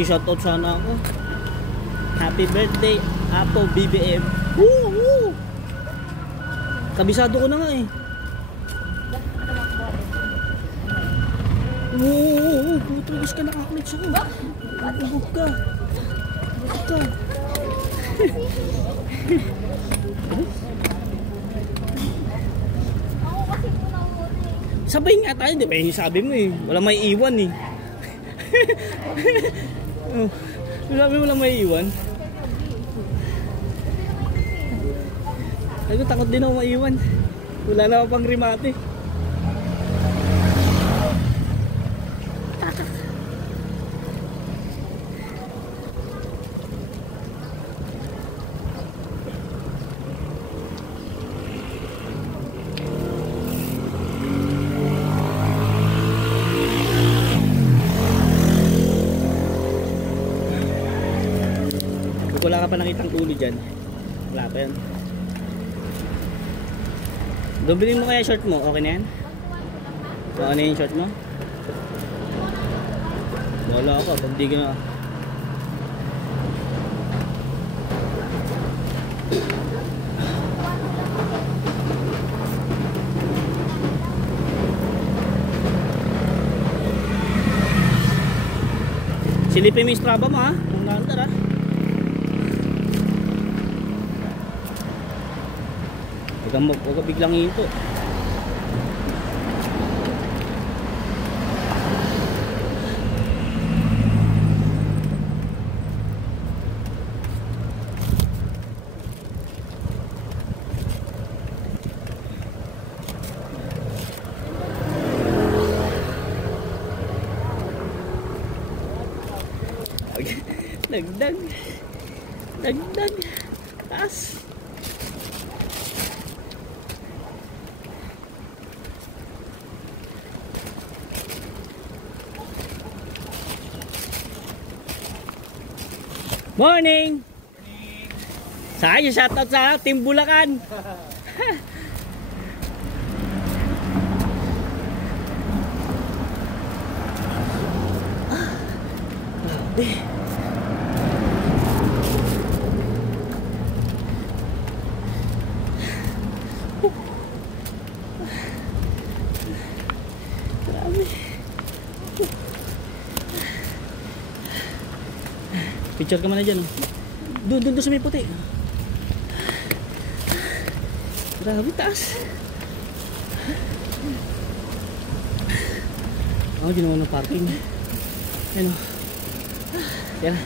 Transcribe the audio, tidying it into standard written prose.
Shoutout sana ako. Happy birthday, Apo BBM. Woo! Kabisado ko na nga eh. Oo, putulis ka, nakakulit siya. Bubog ka. Bubog ka. Sabay nga tayo, di ba? Sabi mo eh, wala may iwan eh. Sabi mo wala may iwan. Ay, takot din ako maiwan. Wala na pang remate. Wala ka pa nakitang uli dyan. Wala pa yan. Dobilin mo kaya short mo. Okay na yan? Okay na yung short mo? Wala ka. Pag di ka na. Silipin mo yung Strava mo ha. Ang naandar ha. Huwag ka biglang hinto. Dagdag. Dagdag. Taas. Morning! Saan yung shoutout sa Team Bulacan? Grabe. Grabe. Picture ka man na dyan. Doon sa may puti. Grabe taas. Ginawa ng parking. Yan o. Yan.